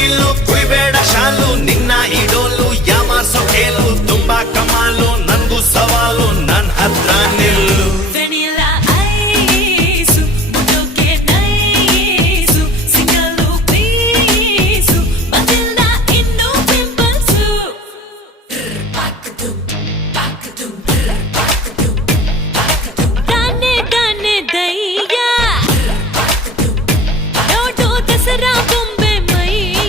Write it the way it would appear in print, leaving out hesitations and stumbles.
deal ಕುಯ್ಬೇಡ ಶಾಲು ನಿನ್ನ ಇಡೋಲು ಯಾಮಾರ್ಸೋ ಕೇಳು ತುಂಬಾ ಕಮಾಲು ನನ್ಗೂ ಸವಾಲು ನನ್ ಹತ್ರ ನಿಲ್ಲು